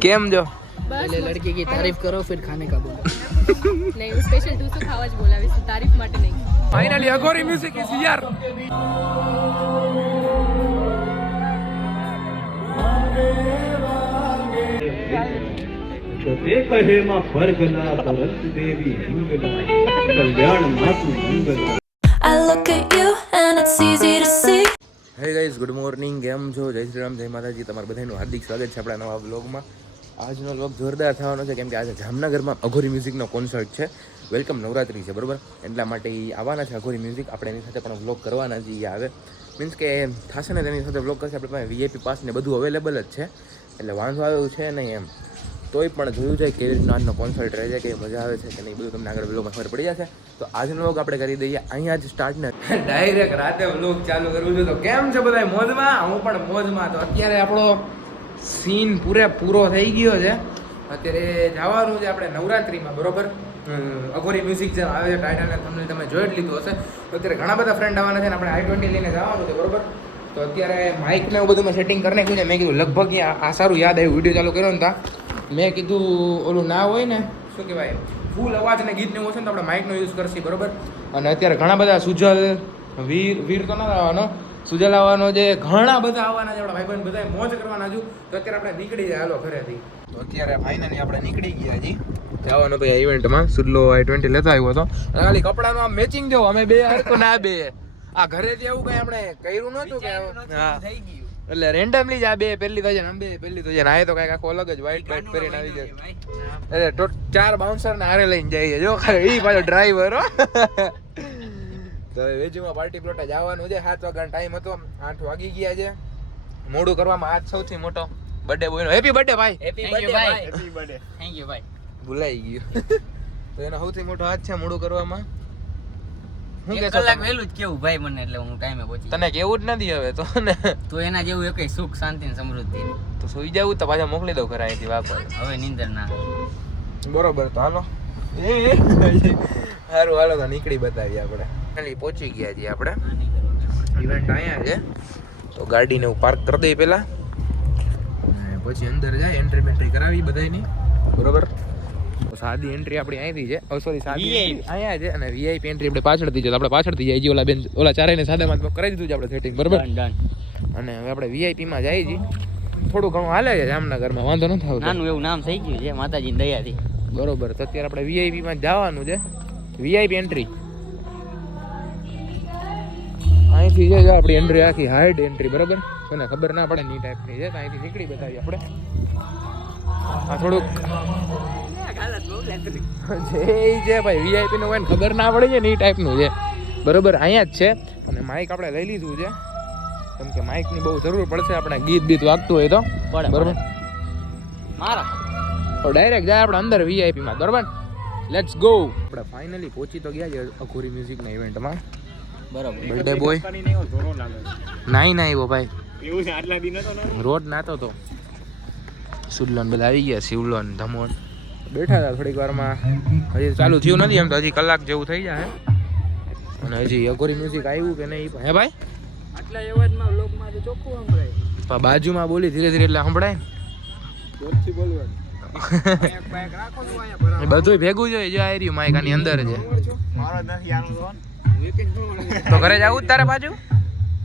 કેમ જો पहले लड़की की तारीफ करो फिर खाने का बोलो नहीं स्पेशल 200 खावा જ બોલાવીશ તારીફ માટે નહીં finally Aghori music is here તે કહે માં ફરગલા તરત દેવી હિંગલા કલ્યાણ માતું મંગલા I look at you and it's easy to see. Hey guys good morning કેમ છો જય શ્રી રામ જય માતાજી તમારું બધાનું હાર્દિક સ્વાગત છે આપણા નવા વ્લોગમાં આજનો વ્લોગ જોરદાર થવાનો છે કેમ કે આજે જામનગરમાં અઘોરી મ્યુઝિકનો કોન્સર્ટ છે વેલકમ નવરાત્રી છે બરાબર એટલા માટે એ આવવાના છે અઘોરી મ્યુઝિક આપણે એની સાથે પણ વ્લોગ કરવાના છે એ આવે મીન્સ કે થશે ને તેની સાથે વ્લોગ કરશે આપણે પાસે વીઆઈપી પાસ ને બધું અવેલેબલ જ છે એટલે વાંધો આવ્યો છે નહીં એમ તોય પણ જોયું છે કેવી રીતના આજનો કોન્સર્ટ રહે છે કેવી મજા આવે છે કે નહીં બધું તમને આગળ વ્લોગમાં ખબર પડી જશે તો આજનો વ્લોગ આપણે કરી દઈએ અહીંયા જ સ્ટાર્ટ ને ડાયરેક્ટ રાતે વ્લોગ ચાલુ કરવું છે તો કેમ છે બધા મોજમાં હું પણ મોજમાં તો અત્યારે આપણો સીન પૂરો થઈ ગયો છે અત્યારે જવાનું છે આપણે નવરાત્રિમાં બરોબર અઘોરી મ્યુઝિક જે આવે છે ટાઇટલને તમને તમે જોઈ જ લીધું હશે તો અત્યારે ઘણા બધા ફ્રેન્ડ આવવાના છે ને આપણે i20 લઈને જવાનું છે બરોબર તો અત્યારે માઇકને એવું બધું મેં સેટિંગ કરી નાખ્યું છે મેં કીધું લગભગ આ સારું યાદ આવ્યું વિડીયો ચાલુ કર્યો ને તા મેં કીધું ઓલું ના હોય ને શું કહેવાય ફૂલ અવાજ અને ગીતને એવું છે ને તો આપણે માઇકનો યુઝ કરશી બરોબર અને અત્યારે ઘણા બધા સુજલ વીર તો ના આવવાનો સુજલ આવવાનો છે ઘણા બધા આવવાના છે આપણા ભાઈબંધ બધા મોજ કરવાના છું તો અત્યારે આપણે નીકળી જાય હાલો ઘરેથી તો અત્યારે ફાઇનલી આપણે નીકળી ગયા હજી જવાનું તો ઇવેન્ટમાં સુડલો i20 લેતા આવ્યો હતો ખાલી કપડાનું આમ મેચિંગ જો અમે બે હરકો ના બે આ ઘરેથી એવું કઈ આપણે કર્યું નહોતું કે હા થઈ ગયું એટલે રેન્ડમલી જ આ બે પહેલી તો છે ને બે પહેલી તો છે ને આ તો કઈક આખો અલગ જ વ્હાઈટ બેટ પહેરીને આવી જાય એટલે 4 બાઉન્સર ને હારે લઈને જઈએ જો ખાલી ઈ પાછો ડ્રાઈવર હો તો વેજમાં પાર્ટી પ્લોટે જવાનું છે 7 વાગ્યાનો ટાઈમ હતો 8 વાગી ગયા છે મોડું કરવામાં આજ સૌથી મોટો બર્થડે બોયનો હેપી બર્થડે ભાઈ હેપી બર્થડે ભાઈ હેપી બર્થડે થેન્ક યુ ભાઈ ભૂલાઈ ગયું તો એનો સૌથી મોટો હાથ છે મોડું કરવામાં હું કે કલાક વહેલું જ કેવું ભાઈ મને એટલે હું ટાઈમે પહોંચી તને કેવું જ નથી હવે તો ને તો એના જેવું એકય સુખ શાંતિ ને સમૃદ્ધિ તો સુઈ જાવ તો પાછા મોકલી દઉં ઘરે અહીંથી વાપર હવે નીંદર ના બરોબર તો હાલો સારું હાલો તો નીકળી બતાવીએ આપણે ખાલી પહોંચી ગયા છીએ આપણે ઇવેન્ટ અહીંયા છે તો ગાડીને હું પાર્ક કરી દઈએ પહેલા પછી અંદર જાય એન્ટ્રી બેન્ટ્રી કરાવી બધાની બરોબર સાદી એન્ટ્રી આપણી અહીંથી છે સોરી સાદી અહીંયા છે અને વીઆઈપી એન્ટ્રી આપણે પાછળથી છે આપણે પાછળથી જાય ઓલા બેન ઓલા ચારેયને સાદામાં કરાવી દીધું છે આપણે સેટિંગ બરોબર અને હવે આપણે વીઆઈપીમાં જઈએ છીએ થોડું ઘણું હાલે છે જામનગરમાં વાંધો નથી આવતો નાનું એવું નામ થઈ ગયું છે માતાજીની દયાથી બરોબર તો અત્યારે આપણે વીઆઈપીમાં જવાનું છે વીઆઈપી એન્ટ્રી અહીંથી છે આપણી એન્ટ્રી આખી હાર્ડ એન્ટ્રી બરોબર કોને ખબર ના પડે ની ટાઈપની છે તો અહીંથી નીકળી બતાવીએ આપણે આ થોડુંક છે ભાઈ વીઆઈપી નું હોય ને ખબર ના પડે છે ને એ ટાઈપનું છે બરોબર અહીંયા જ છે અને માઇક આપણે લઈ લીધું છે કેમ કે માઇકની બહુ જરૂર પડશે આપણે ગીત વાગતું હોય તો બરોબર મારા તો ડાયરેક્ટ જાય આપણે અંદર વીઆઈપીમાં બરોબર લેટ્સ ગો આપણે ફાઇનલી પહોંચી તો ગયા છે અઘોરી મ્યુઝિકના ઇવેન્ટમાં બરોબર બર્થડે બોય નાઈ આવ્યો ભાઈ એવું છે આટલા દિન તો રોડ નાતો તો સુડલોન બધા આવી ગયા શિવલોન ધમોન બેઠા હતા થોડીક વારમાં હજી ચાલુ થયું નથી એમ તો હજી કલાક જેવું થઈ જાય અને હજી અઘોરી મ્યુઝિક આવ્યું કે નહીં હે ભાઈ આટલા અવાજમાં લોકમાં તો ચોખ્ખું સંભળાય બાજુમાં બોલી ધીરે ધીરે એટલે સંભળાય જોરથી બોલવાનું બાઈક રાખો છો અહીંયા બધું ભેગું જોઈએ જો આ રહ્યું માઇક આની અંદર છે મારો નથી આનું તો ઘરે જવું જ તારે પાછું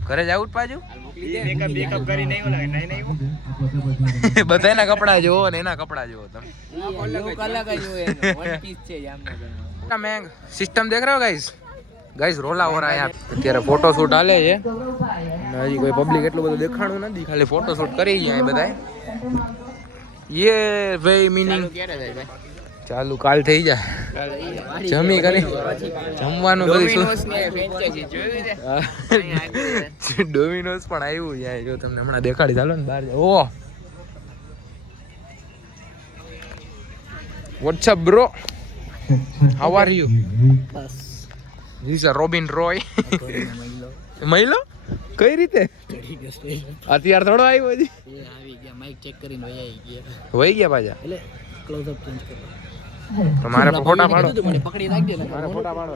ઘરે જવું જ પાછું મેકઅપ કરી નહીં ઓલા નહીં બધાના કપડા જોવો ને એના કપડા જોવો તમે અલગ જ હોય વન પીસ છે જામનગર मैं सिस्टम देख रहे हो गाइस रोला हो रहा है અત્યારે ફોટો શૂટ હાલે છે હજી કોઈ પબ્લિક એટલું બધું દેખાણું નથી ખાલી ફોટો શૂટ કરી જાય બધાય યે વે મીનિંગ ચાલુ કાલ થઈ જાય જમી કરી જમવાનું બધું ડોમિનોઝ પણ આવ્યું જાય જો તમને હમણાં દેખાડી ચાલો ને બહાર ઓ what's up bro how are you બસ ધીસ ઇઝ રોબિન રોય મહિલો કઈ રીતે અત્યારે થોડો આવ્યો હજી એ આવી ગયા માઈક ચેક કરીને વહી ગયા પાછા એટલે ક્લોઝ અપ ચેન્જ કરો મારે ફોટા પાડો મને પકડી રાખજે ને મારે ફોટા પાડો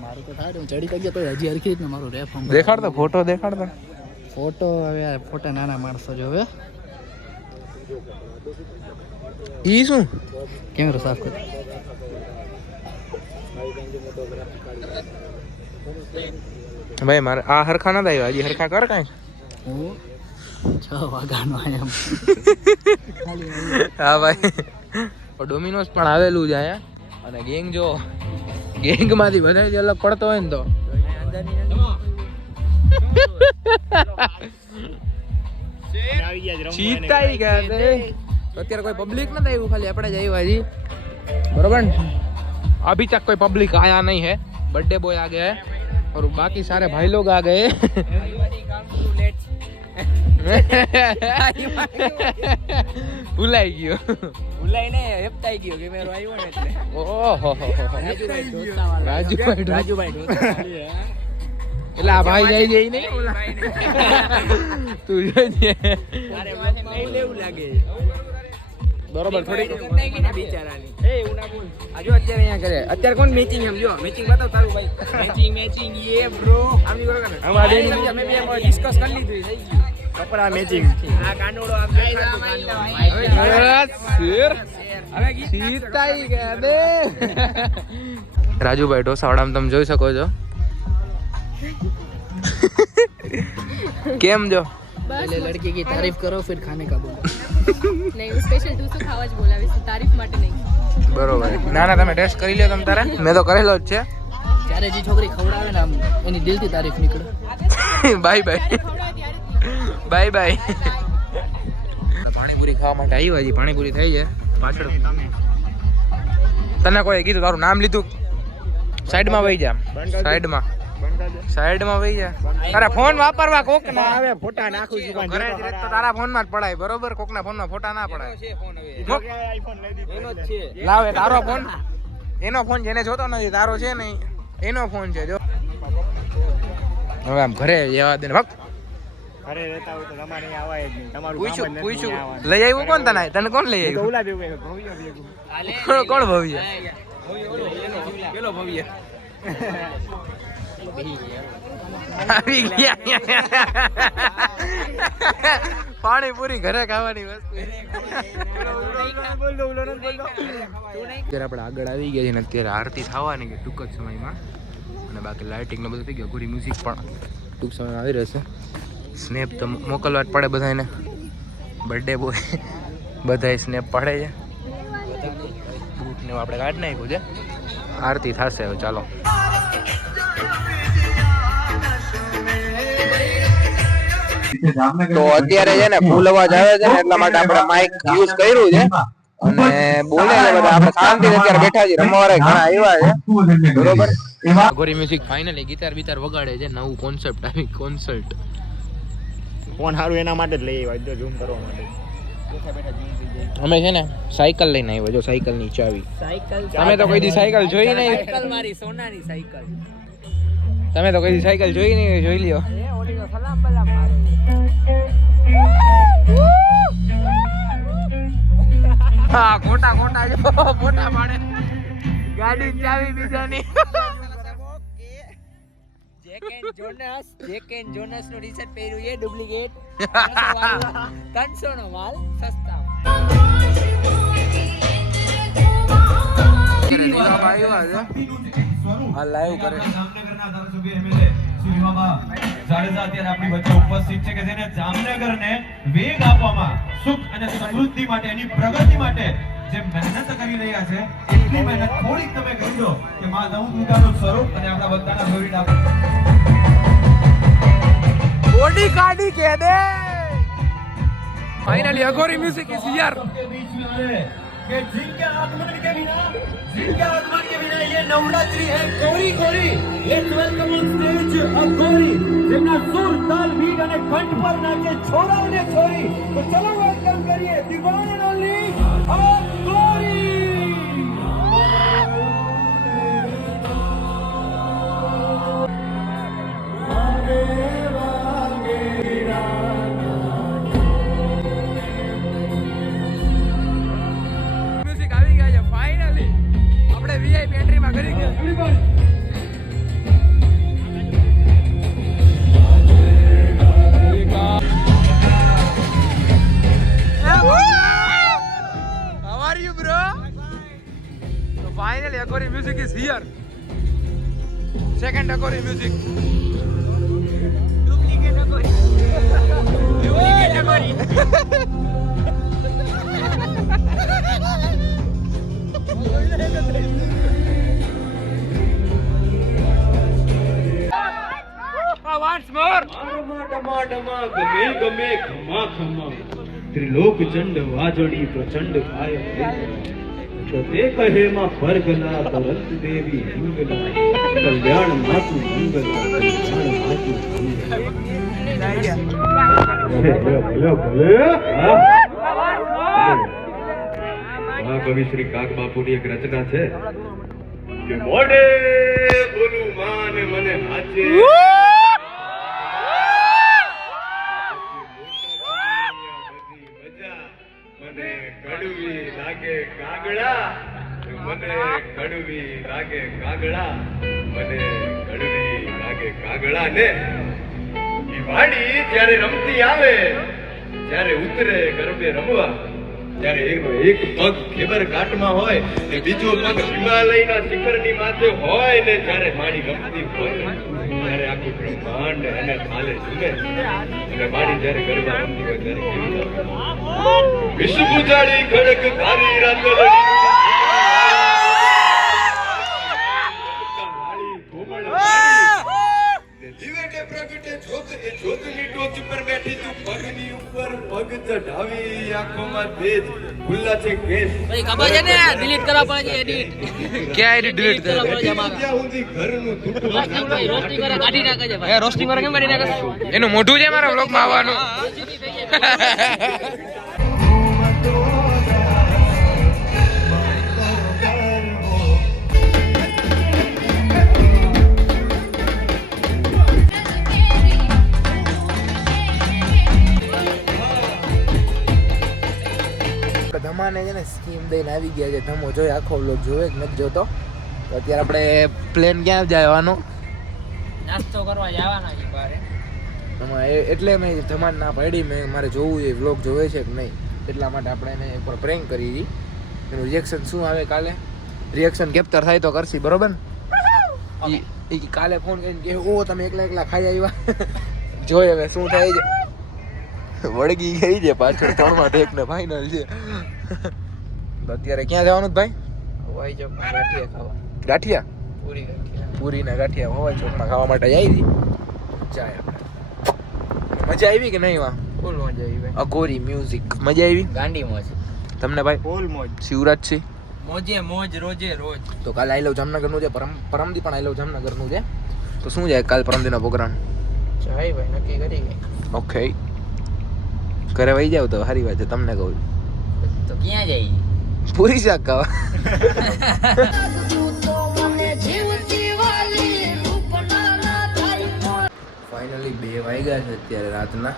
મારું તો થાય હું ચડી ગયો તો હજી હરખી રીતના મારું રેફ દેખાડતો ફોટો દેખાડતો ફોટો હવે ફોટા નાના માણસો જો હવે ઈ શું કેમેરો સાફ કર. ભાઈ મારે આ હરખા ના થાય હજી હરખા કર કાંઈ. હું 6 વાગ્યાનો આયા. હા ભાઈ ડોમિનોઝ પણ આવેલું છે અહીંયા અને ગેંગ જો ગેંગમાંથી વધારે અલગ પડતો હોય ને તો ચીતાઈ ગયા તે અત્યારે કોઈ પબ્લિક નથી આવ્યું ખાલી આપણે જ આવ્યા હજી बरोबर अभी तक कोई पब्लिक आया नहीं है बर्थडे बॉय आ गया है और बाकी सारे भाई लोग आ गए ભૂલાઈ ગયો ભૂલાઈને હેપતાઈ ગયો કે મેરો આવ્યો ને એટલે. ઓહો રાજુભાઈ રાજુભાઈ એટલે આ ભાઈ જાય જઈ નહીં તું જોજે અરે માથે નહીં લેવું લાગે. બરોબર થોડી બિચારાની એ ઉના બોલ આજો અત્યારે અહીંયા કરે અત્યારે કોણ મેચિંગ સમજો મેચિંગ બતાવ તારું ભાઈ મેચિંગ એ બ્રો આમ કરો કે અમારે અમે બે ડિસ્કસ કરી લીધું થઈ ગયું કપડા મેચિંગ આ કાંડોળો આમ શેર સીતાઈ ગયા દે રાજુભાઈ ઢોસાવાડામાં તમે જોઈ શકો છો કેમ જો बस लड़की की तारीफ करो फिर खाने का बोलो. नहीं वो स्पेशल 200 खावा જ બોલાવીશ તારીફ માટે નહીં. બરોબર ના ના તમે ટેસ્ટ કરી લ્યો તમ તારે મેં તો કરેલો જ છે ત્યારે જે છોકરી ખવડાવે ને આમ એની દિલથી તારીફ નીકળે. Bye bye bye bye panipuri ખાવા માટે આવ્યો હજી પાણીપુરી થઈ છે પાછળ તને કોઈ કીધું તારું નામ લીધું સાઈડમાં વહી જા સાઈડમાં વહી જા તારા ફોન વાપરવા કોક ના આવે ફોટા નાખું છું ઘરે જ રહે તો તારા ફોનમાં જ પડાય બરોબર કોક ના ફોનમાં ફોટા ના પડાય લાવ એ તારો ફોન એનો ફોન જેને જોતો નથી તારો છે નહીં એનો ફોન છે જો હવે આમ ઘરે જવા દે ને ભગ ઘરે રહેતા હોય તો તમારે અહીં આવાય જ નહીં. તમારું કામ જ નથી પૂછ્યું અહીં આવવાનું. લઈ આવ્યું કોણ તને કોણ લઈ તો આવ્યું ઓલા ભેગું આવ્યું, ભવ્ય ભેગું. કોણ ભવ્ય પેલો ભવ્ય આવી ગયા પાણીપુરી ઘરે ખાવાની વસ્તુ અત્યારે આપણે આગળ આવી ગયા છે ને અત્યારે આરતી થવાની કે ટૂંક જ સમયમાં અને બાકી લાઇટિંગ ને બધું થઈ ગયું ઘોડી મ્યુઝિક પણ ટૂંક સમયમાં આવી રહેશે સ્નેપ તો મોકલવા જ પડે બધાને બર્થડે બોય બધાય સ્નેપ પાડે છે બૂટ ને આપણે કાઢી નાખ્યું છે આરતી થશે હવે ચાલો તો અત્યારે છે ને ફૂલ અવાજ આવે છે ને એટલા માટે આપણે માઇક યુઝ કર્યું છે અને બોલે છે બધા આપણે શાંતિથી અત્યારે બેઠા છીએ રમવાવાળા ઘણા આવ્યા છે બરોબર ગોરી મ્યુઝિક ફાઇનલી ગિટાર બીતાર વગાડે છે નવું કોન્સેપ્ટ આવી કોન્સર્ટ ફોન સારું એના માટે જ લઈ આવ્યા, જો ઝૂમ કરવા માટે. અમે છે ને સાયકલ લઈને આવ્યો જો સાયકલ ની ચાવી સાયકલ તમે તો કોઈ દી સાયકલ જોઈ નહીં સાયકલ મારી સોનાની સાયકલ તમે તો કોઈ દી સાયકલ જોઈ નહીં જોઈ લ્યો એ ઓલી તો સલામ બલામ મારે હા ખોટા ખોટા જો ફોટા પાડે ગાડી ચાવી બીજાની જેક એન્ડ જોનસ નો ટી-શર્ટ પહેર્યું એ ડુપ્લિકેટ 300 નો માલ સસ્તા આ લાઈવ કરે જામનગરના ધારાસભ્ય એમએલએ શ્રી વિભાબા જાડેજા અત્યારે આપણી વચ્ચે ઉપસ્થિત છે કે જેને જામનગરને વેગ આપવામાં સુખ અને સમૃદ્ધિ માટે એની પ્રગતિ માટે જે મહેનત કરી રહ્યા છે એટલી મહેનત થોડીક તમે કહી દો કે માં નવદુર્ગાનું સ્વરૂપ અને આપણા બધાના ફેવરિટ આપણે બોડી કાઢી કે દે finally Aghori music is here के बीच में आए कि जिनके आगमन के बिना ये नवरात्रि है कोरी कोरी लेट्स वेलकम ऑन स्टेज अघोरी જેમના સુર તાલ બીટ અને કંઠ પર નાચે છોરા અને છોરી તો ચલો વેલકમ કરીએ the one and only Aghori music આવી ગયા છે ફાઇનલી આપણે વીઆઈપી એન્ટ્રી માં કરી ગયા Aghori music is here. Second Aghori music. ડમા ડમા ગમે ગમે ખમા ખમા ત્રિલોક ચંડ વાજણી પ્રચંડ કાય તો તે કહે માં પરગલા ભરત દેવી હિંગલા કલ્યાણ માતું મંગલ કલ્યાણ માતું મંગલ કવિ શ્રી કાક બાપુની એક રચના છે કે મોઢે બોલું માન મને નાચે મને કડવી લાગે કાગડા મને કડવી લાગે કાગડા મને કડવી લાગે કાગડા ને ઈ વાડી જ્યારે રમતી આવે જ્યારે ઉતરે ગરબે રમવા ત્યારે એનો એક પગ ખેબર ઘાટમાં હોય ને બીજો પગ હિમાલયના શિખરની માથે હોય ને જ્યારે માડી રમતી હોય ત્યારે આખું બ્રહ્માંડ એને થાલે ઝૂલે અને માડી જ્યારે ગરબા રમતી હોય ત્યારે કેવી લાગે વિશ્વ પૂજાડી ખડક ધારી રાતડી દિવેટે પ્રગટે જ્યોત એ જ્યોતની ટોચ પર બેઠી તું પગની ઉપર પગ ચઢાવી આંખોમાં તેજ ખુલ્લા છે કેસ ભાઈ ખબર છે ને ડિલીટ કરવા પડે છે એડિટ ક્યાં એડિટ ડિલીટ કરે? ત્યાં સુધી ઘરનું તૂટું રોસ્ટિંગ વાળા કાઢી નાખે છે ભાઈ રોસ્ટિંગ વાળા કેમ કાઢી નાખે છે એનું મોઢું છે મારા વ્લોગમાં આવવાનું. ધમાને છે ને સ્કીમ દઈને આવી ગયા છે. ધમો જોઈ આખો વ્લોગ જોવે કે નથી જોતો? તો અત્યારે આપણે પ્લેન ક્યાં જવાનો? નાસ્તો કરવા જવાના છે બારે એટલે મેં ધમાન ના પાડી. મેં મારે જોવું એ વ્લોગ જોવે છે કે નહીં, એટલા માટે આપણે એને ઉપર પ્રેન્ક કરી હતી. એનું રિએક્શન શું આવે કાલે, રિએક્શન કેપ્ચર થાય તો કરશી, બરોબર? એ કાલે ફોન કરીને કે ઓ તમે એકલા એકલા ખાઈ આવ્યા. જોઈ હવે શું થાય છે. વળગી ગઈ છે પાછળ 3 માંથી 1 ને ફાઇનલ છે. તો અત્યારે ક્યાં જવાનું ભાઈ? હવાઈ ચોક ગાંઠિયા ખાવા ગાંઠિયા, પૂરી ગાંઠિયા પૂરી ના ગાંઠિયા હવાઈ ચોકમાં ખાવા માટે આવી હતી. જાય આપણે. મજા આવી કે નહીં? વા ફૂલ મજા આવી ભાઈ અઘોરી મ્યુઝિક મજા આવી ગાંડી મોજ તમને ભાઈ? ફૂલ મોજ. શિવરાજ છે મોજે મોજ રોજે રોજ તો કાલે આઈ લવ જામનગરનું છે, પરમદી પણ આઈ લવ જામનગરનું છે. તો શું જાય કાલ પરમદીનો પ્રોગ્રામ? જાય ભાઈ નક્કી કરી ગઈ ઓકે, ઘરે વહી જાવ તો સારી વાત છે. તમને કહું તો ક્યાં જઈએ? પૂરી શાક ખાવા. ફાઇનલી 2 વાગ્યા છે અત્યારે રાતના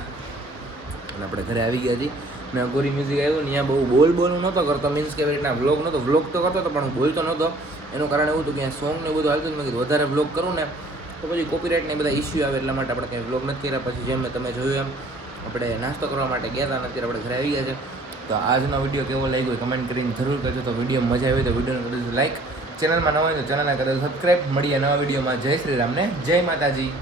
અને આપણે ઘરે આવી ગયા છીએ. મેં અઘોરી મ્યુઝિક આવ્યું ને ત્યાં બહુ બોલ નહોતો કરતો, મીન્સ કે રીતના વ્લોગ નહોતો, વ્લોગ તો કરતો હતો પણ હું બોલતો નહોતો. એનું કારણ એવું હતું કે સોંગ ને બધું હાલતું મેં કીધું વધારે વ્લોગ કરું ને તો પછી કોપીરાઇટ ને બધા ઇસ્યુ આવે, એટલા માટે આપણે કંઈ વ્લોગ નથી કર્યા. પછી જેમ તમે જોયું એમ આપણે નાસ્તો કરવા માટે ગયા હતા અને અત્યારે આપણે ઘરે આવી ગયા છે. તો આજનો વિડીયો કેવો લાગ્યો કમેન્ટ કરીને જરૂર કરજો. તો વિડીયો મજા આવી તો વિડીયોને કરી લાઈક, ચેનલમાં નવા હોય તો ચેનલને કરી સબસ્ક્રાઈબ. મળીએ નવા વિડીયોમાં. જય શ્રી રામ ને જય માતાજી.